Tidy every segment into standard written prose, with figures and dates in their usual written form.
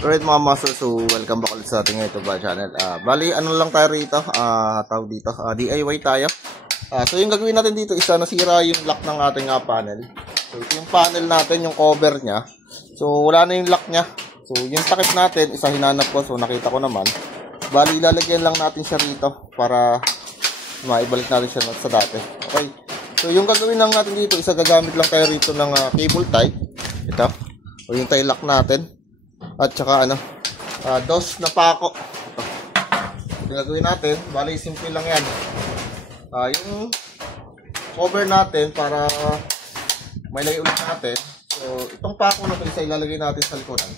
Alright mga master, so welcome back ulit sa ating YouTube channel. Bali, ano lang tayo rito, tawag dito, DIY tayo. So yung gagawin natin dito, isa nasira yung lock ng ating panel. So ito yung panel natin, yung cover nya. So wala na yung lock nya. So yung takip natin, isa hinanap ko, so nakita ko naman. Bali, ilalagyan lang natin siya rito para maibalik natin siya sa dati. Okay. So yung gagawin lang natin dito, isa gagamit lang tayo rito ng cable tie. Ito. O yung tie lock natin. At saka dos na pako. Ito gagawin natin. Bali, simple lang yan. Yung cover natin para may lagay ulit natin. So, itong pako na ito isa ilalagay natin sa likuran.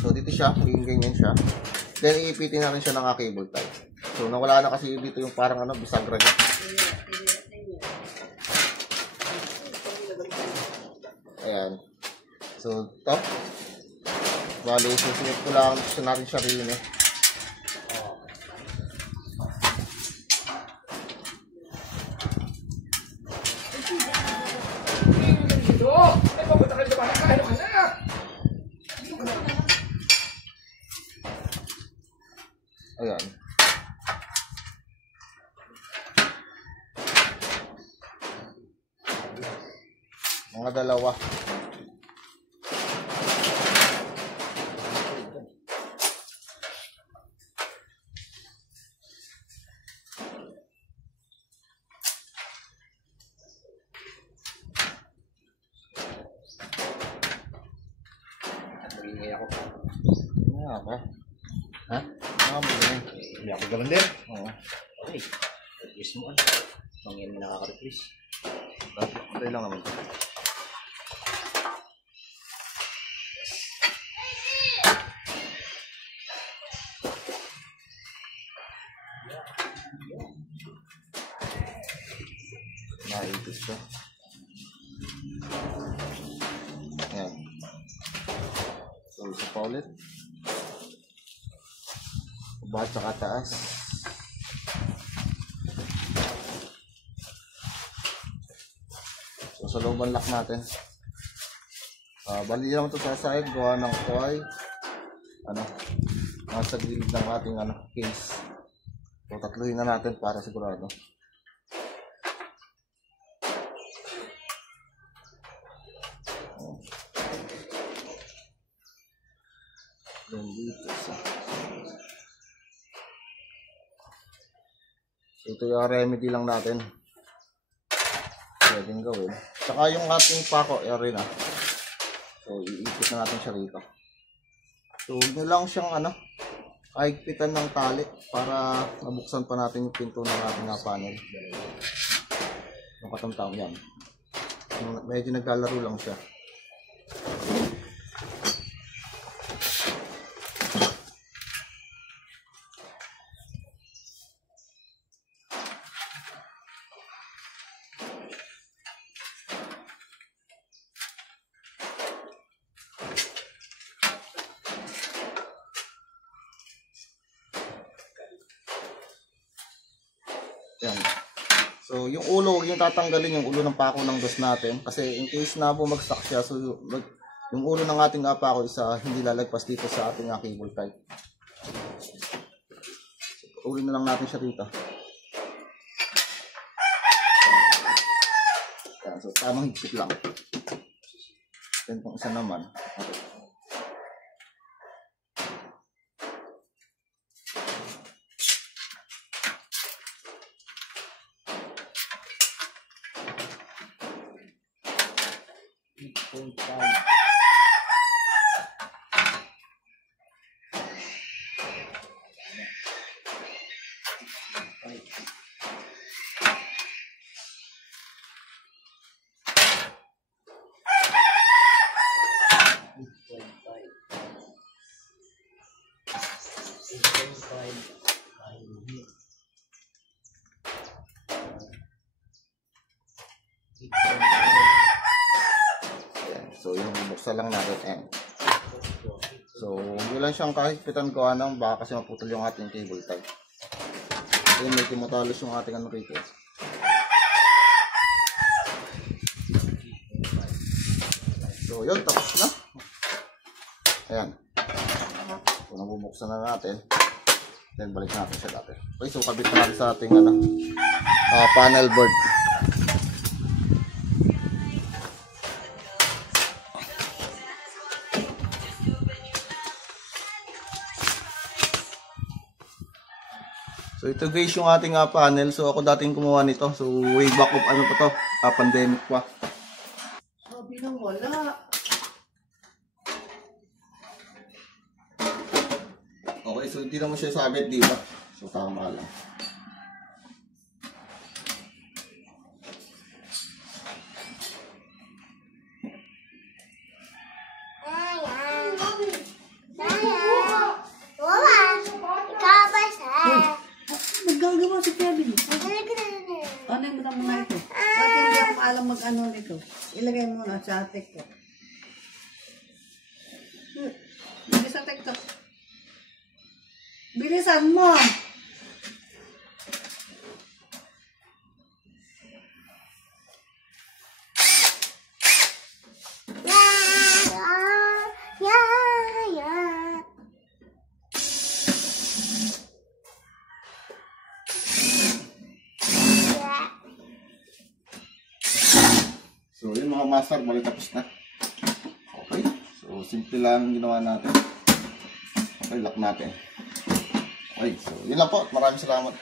So, dito siya. Maging ganyan siya. Then, iipitin natin siya ng cable tie. So, nawala na kasi dito yung parang bisagra niya. Ayan. So, ito. Bali, susunod ko lang natin siya rin eh. Ayan. Mga dalawa. Hindi ako. Ano ba? Ha? Magaling. Hindi ako gawin din. Oo. Okay. Replace mo ano. Pangyan mo nakaka-replace. Patay lang naman ito. Naipis siya. Ayan. So, isa pa ulit. Baba at saka taas. So, sa looban lock natin. Bali lang ito sa side. Gawa ng toy. Nasa gilid ng ating case. So, tatluhin na natin para sigurado. Then dito sa. So, ito yung remedy lang natin. Pwedeng gawin. Saka yung ating pako, rin So, iikot na natin siya rito. So, huwag nyo lang siyang kahigpitan ng tali para mabuksan pa natin yung pinto ng ating panel. Yung katamtam yan. Medyo naglalaro lang siya. Yan. So, yung ulo, huwag yung tatanggalin yung ulo ng pako ng dos natin. Kasi in case na bumagsak siya, so yung ulo ng ating pako isa hindi lalagpas dito sa ating cable tie. So, ulo na lang natin siya dito. Yan. So, tamang higpit lang. Then, kung isa naman. Okay. So, yung buksan lang natin. So, hindi lang siyang kahigpitan ko baka kasi maputol yung ating cable tie. Ayun, may timatalos yung ating rito. So, yun, tapos na. Ayan. So, nabubuksan na natin. Then, balik natin siya dati. Okay, so, kabit natin sa ating, panel board. So ito guys yung ating panel. So ako dating gumawa nito. So way back of ano pa to, pandemic pa. Sabi nang wala. Okay, so hindi naman siya sabit, di ba? So tama lang. Naggagawa si Kevin. Ano yung mo na ito? Bakit hindi ako alam mag-ano nito? Ilagay mo na sa TikTok. Bilis sa TikTok. Bilisan mo! So yun mga master, bali tapos na. Okay, so simple lang ang ginawa natin. Okay, lock natin. Okay, so yun lang po. Maraming salamat.